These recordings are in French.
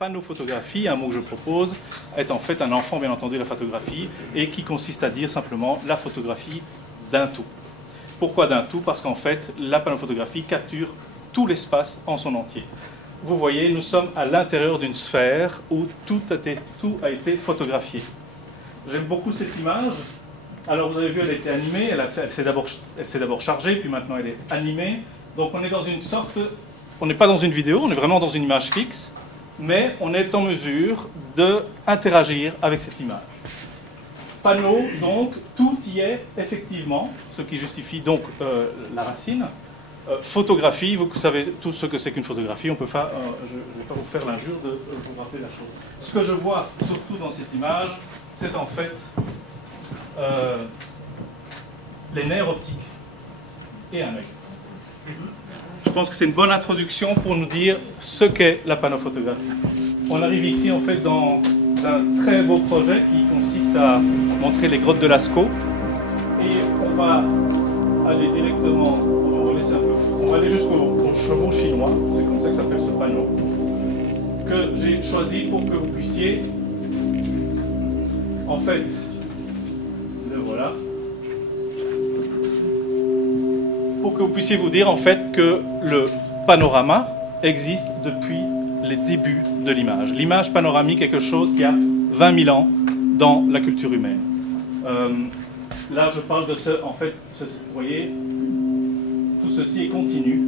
Panophotographie, un mot que je propose, est en fait un enfant bien entendu de la photographie et qui consiste à dire simplement la photographie d'un tout. Pourquoi d'un tout? Parce qu'en fait, la panophotographie capture tout l'espace en son entier. Vous voyez, nous sommes à l'intérieur d'une sphère où tout a été photographié. J'aime beaucoup cette image. Alors vous avez vu, elle a été animée, elle s'est d'abord chargée, puis maintenant elle est animée. Donc on est dans une sorte, on n'est pas dans une vidéo, on est vraiment dans une image fixe, mais on est en mesure d'interagir avec cette image. Panneau, donc, tout y est effectivement, ce qui justifie donc la racine. Photographie, vous savez tout ce que c'est qu'une photographie, je ne vais pas vous faire l'injure de vous rappeler la chose. Ce que je vois surtout dans cette image, c'est en fait les nerfs optiques et un œil. Je pense que c'est une bonne introduction pour nous dire ce qu'est la panophotographie. On arrive ici en fait dans un très beau projet qui consiste à montrer les grottes de Lascaux. Et on va aller directement, on va aller jusqu'au chevaux chinois, c'est comme ça que s'appelle ce panneau, que j'ai choisi pour que vous puissiez, en fait, le voilà, pour que vous puissiez vous dire en fait que le panorama existe depuis les débuts de l'image. L'image panoramique est quelque chose qui a 20 000 ans dans la culture humaine. Là, je parle de ce, en fait, vous voyez, tout ceci est continu,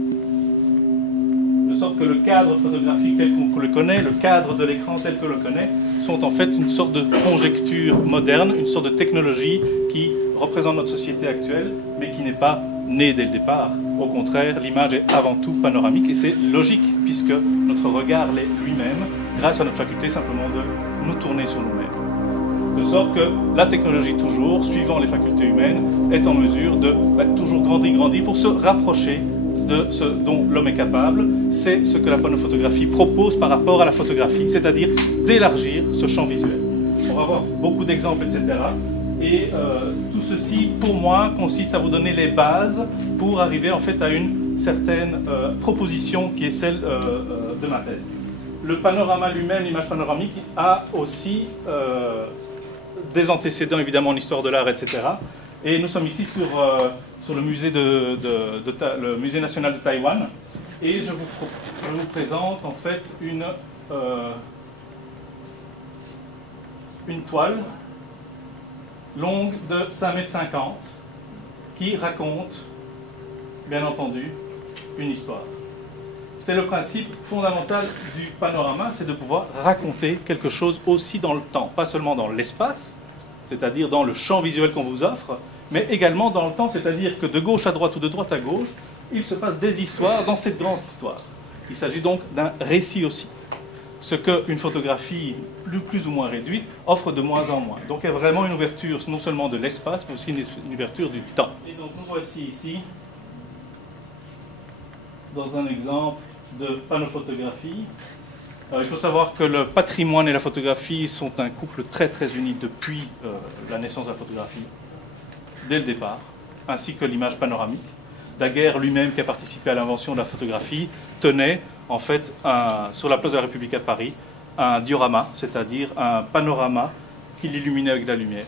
de sorte que le cadre photographique tel qu'on le connaît, le cadre de l'écran tel que le connaît, sont en fait une sorte de conjecture moderne, une sorte de technologie qui représente notre société actuelle, mais qui n'est pas née dès le départ. Au contraire, l'image est avant tout panoramique, et c'est logique, puisque notre regard l'est lui-même, grâce à notre faculté simplement de nous tourner sur nous-mêmes. De sorte que la technologie, toujours, suivant les facultés humaines, est en mesure de toujours grandir pour se rapprocher de ce dont l'homme est capable. C'est ce que la panophotographie propose par rapport à la photographie, c'est-à-dire d'élargir ce champ visuel. On va voir beaucoup d'exemples, etc. Et tout ceci, pour moi, consiste à vous donner les bases pour arriver en fait à une certaine proposition qui est celle de ma thèse. Le panorama lui-même, l'image panoramique, a aussi des antécédents évidemment en histoire de l'art, etc. Et nous sommes ici sur le musée, le musée national de Taïwan, et je vous présente en fait une toile longue de 5,50 m qui raconte, bien entendu, une histoire. C'est le principe fondamental du panorama, c'est de pouvoir raconter quelque chose aussi dans le temps, pas seulement dans l'espace, c'est-à-dire dans le champ visuel qu'on vous offre, mais également dans le temps, c'est-à-dire que de gauche à droite ou de droite à gauche, il se passe des histoires dans cette grande histoire. Il s'agit donc d'un récit aussi. Ce qu'une photographie plus ou moins réduite offre de moins en moins. Donc il y a vraiment une ouverture non seulement de l'espace, mais aussi une ouverture du temps. Et donc nous voici ici dans un exemple de panophotographie. Alors, il faut savoir que le patrimoine et la photographie sont un couple très uni depuis la naissance de la photographie, dès le départ, ainsi que l'image panoramique. Daguerre lui-même, qui a participé à l'invention de la photographie, tenait en fait sur la place de la République à Paris un diorama, c'est-à-dire un panorama qui l'illuminait avec de la lumière.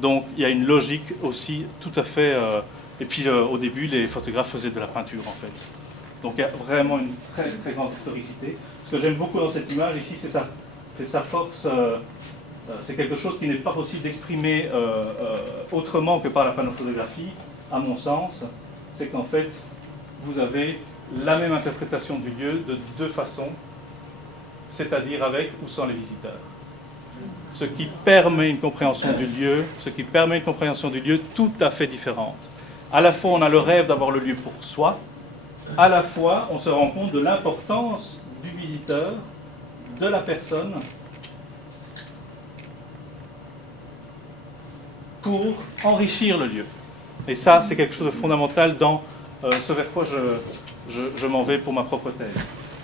Donc il y a une logique aussi tout à fait... et puis au début, les photographes faisaient de la peinture en fait. Donc il y a vraiment une très grande historicité. Ce que j'aime beaucoup dans cette image ici, c'est sa force... c'est quelque chose qui n'est pas possible d'exprimer autrement que par la panophotographie, à mon sens. C'est qu'en fait, vous avez la même interprétation du lieu de deux façons, c'est-à-dire avec ou sans les visiteurs. Ce qui permet une compréhension du lieu, tout à fait différente. À la fois, on a le rêve d'avoir le lieu pour soi, à la fois, on se rend compte de l'importance du visiteur, de la personne, pour enrichir le lieu. Et ça, c'est quelque chose de fondamental dans ce vers quoi je m'en vais pour ma propre thèse.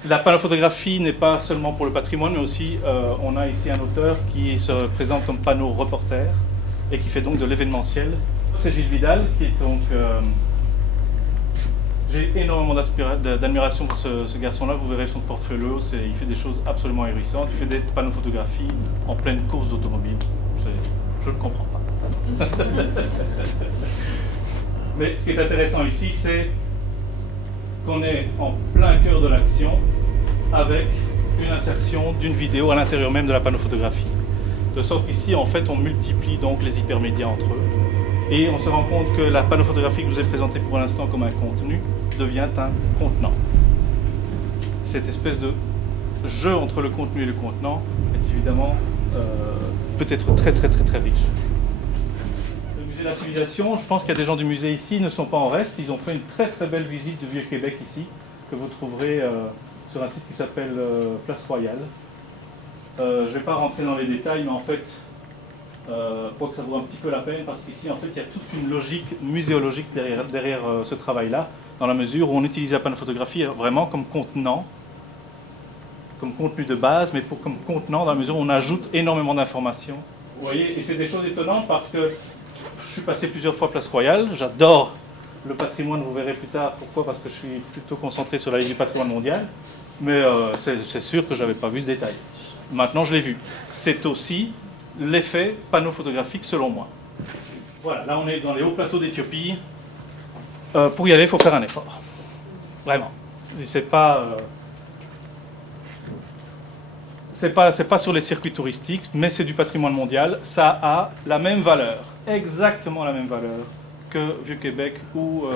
La panophotographie n'est pas seulement pour le patrimoine, mais aussi, on a ici un auteur qui se présente comme panneau reporter et qui fait donc de l'événementiel. C'est Gilles Vidal, qui est donc J'ai énormément d'admiration pour ce garçon-là. Vous verrez son portfolio, il fait des choses absolument ahurissantes. Il fait des panneaux photographies en pleine course d'automobile. Je ne comprends pas. Mais ce qui est intéressant ici, c'est qu'on est en plein cœur de l'action avec une insertion d'une vidéo à l'intérieur même de la panneau-photographie. De sorte qu'ici, en fait, on multiplie donc les hypermédias entre eux. Et on se rend compte que la panneau-photographie que je vous ai présentée pour l'instant comme un contenu devient un contenant. Cette espèce de jeu entre le contenu et le contenant est évidemment peut être très riche. Le musée de la civilisation, je pense qu'il y a des gens du musée ici, ils ne sont pas en reste. Ils ont fait une très belle visite du Vieux-Québec ici, que vous trouverez sur un site qui s'appelle Place Royale. Je ne vais pas rentrer dans les détails, mais en fait, quoique ça vaut un petit peu la peine, parce qu'ici, en fait, il y a toute une logique muséologique derrière ce travail-là, dans la mesure où on utilise la panneau-photographie vraiment comme contenant, comme contenu de base, mais comme contenant dans la mesure où on ajoute énormément d'informations. Vous voyez, et c'est des choses étonnantes parce que je suis passé plusieurs fois Place Royale, j'adore le patrimoine, vous verrez plus tard pourquoi, parce que je suis plutôt concentré sur la liste du patrimoine mondial, mais c'est sûr que je n'avais pas vu ce détail. Maintenant, je l'ai vu. C'est aussi l'effet panneau photographique, selon moi. Voilà, là on est dans les hauts plateaux d'Éthiopie. Pour y aller, il faut faire un effort. Vraiment. C'est pas sur les circuits touristiques, mais c'est du patrimoine mondial. Ça a la même valeur, exactement la même valeur que Vieux-Québec ou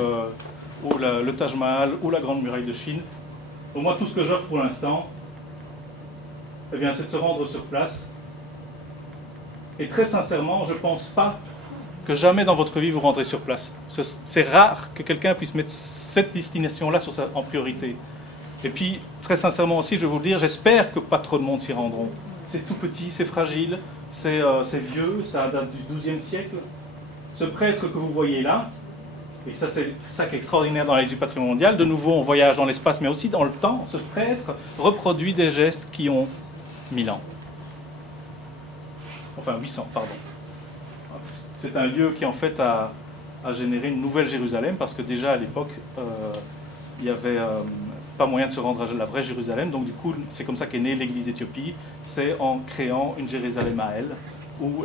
le Taj Mahal ou la Grande Muraille de Chine. Pour moi, tout ce que j'offre pour l'instant, eh bien, c'est de se rendre sur place. Et très sincèrement, je ne pense pas que jamais dans votre vie vous rendrez sur place. C'est rare que quelqu'un puisse mettre cette destination-là en priorité. Et puis, très sincèrement aussi, je vais vous le dire, j'espère que pas trop de monde s'y rendront. C'est tout petit, c'est fragile, c'est vieux, ça date du XIIe siècle. Ce prêtre que vous voyez là, et ça c'est ça qui est extraordinaire dans les du patrimoine mondial, de nouveau on voyage dans l'espace mais aussi dans le temps, ce prêtre reproduit des gestes qui ont 1000 ans. Enfin 800, pardon. C'est un lieu qui en fait a généré une nouvelle Jérusalem, parce que déjà à l'époque, il n'y avait pas moyen de se rendre à la vraie Jérusalem, donc du coup c'est comme ça qu'est née l'église d'Éthiopie, c'est en créant une Jérusalem à elle, où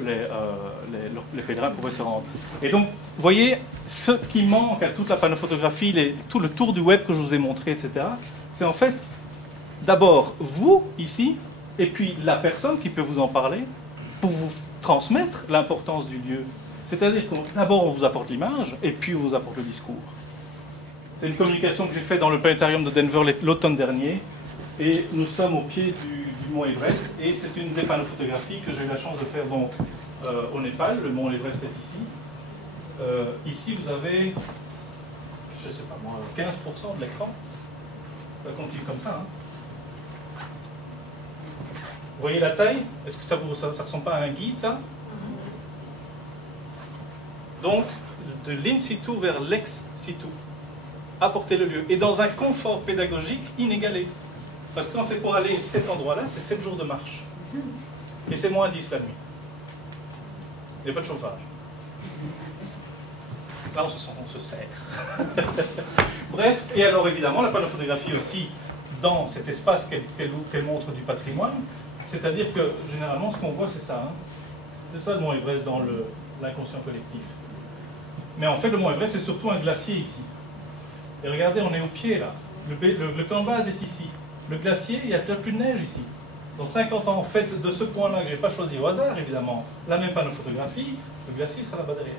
les pèlerins pouvaient se rendre. Et donc, vous voyez, ce qui manque à toute la panneau-photographie, tout le tour du web que je vous ai montré, etc., c'est en fait, d'abord, vous, ici, et puis la personne qui peut vous en parler, pour vous transmettre l'importance du lieu. C'est-à-dire que d'abord, on vous apporte l'image, et puis on vous apporte le discours. C'est une communication que j'ai faite dans le planétarium de Denver l'automne dernier, et nous sommes au pied du mont Everest, et c'est une des panneaux-photographies que j'ai eu la chance de faire donc, au Népal. Le mont Everest est ici. Ici, vous avez, je ne sais pas moi, 15% de l'écran. Ça continue comme ça. Hein. Vous voyez la taille? Est-ce que ça ne ressemble pas à un guide, ça? Donc, de l'in situ vers l'ex situ. Apporter le lieu. Et dans un confort pédagogique inégalé. Parce que quand c'est pour aller à cet endroit-là, c'est 7 jours de marche. Et c'est moins 10 la nuit. Il n'y a pas de chauffage. Là, on se serre. Bref, et alors évidemment, la panneau-photographie aussi, dans cet espace qu'elle montre du patrimoine, c'est-à-dire que généralement, ce qu'on voit, c'est ça. Hein. C'est ça le mont Everest dans l'inconscient collectif. Mais en fait, le mont Everest, c'est surtout un glacier ici. Et regardez, on est au pied là. Le camp de base est ici. Le glacier, il n'y a déjà plus de neige ici. Dans 50 ans, en fait, de ce point-là que je n'ai pas choisi au hasard, évidemment, la même panneau-photographie, le glacier sera là-bas derrière.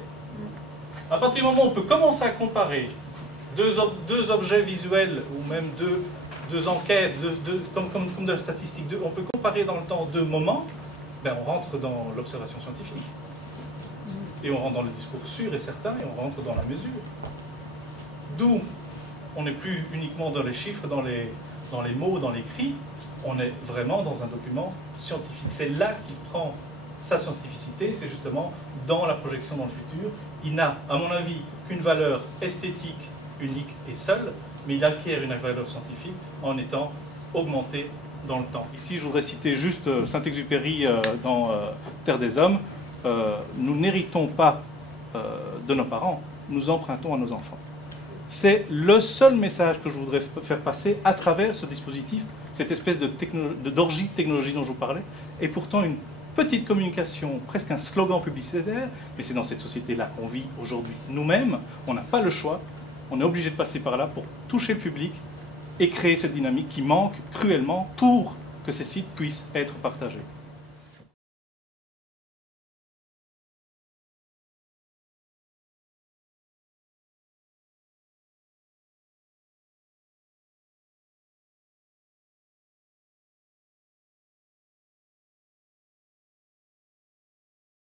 À partir du moment où on peut commencer à comparer deux objets visuels, ou même deux enquêtes, comme de la statistique, on peut comparer dans le temps deux moments, ben on rentre dans l'observation scientifique. Et on rentre dans le discours sûr et certain, et on rentre dans la mesure. D'où on n'est plus uniquement dans les chiffres, dans les mots, dans les cris, on est vraiment dans un document scientifique. C'est là qu'il prend sa scientificité, c'est justement dans la projection dans le futur. Il n'a, à mon avis, qu'une valeur esthétique unique et seule, mais il acquiert une valeur scientifique en étant augmenté dans le temps. Ici, je voudrais citer juste Saint-Exupéry dans Terre des Hommes. Nous n'héritons pas de nos parents, nous empruntons à nos enfants. C'est le seul message que je voudrais faire passer à travers ce dispositif, cette espèce d'orgie technologie dont je vous parlais, et pourtant une petite communication, presque un slogan publicitaire, mais c'est dans cette société-là qu'on vit aujourd'hui nous-mêmes, on n'a pas le choix, on est obligé de passer par là pour toucher le public et créer cette dynamique qui manque cruellement pour que ces sites puissent être partagés.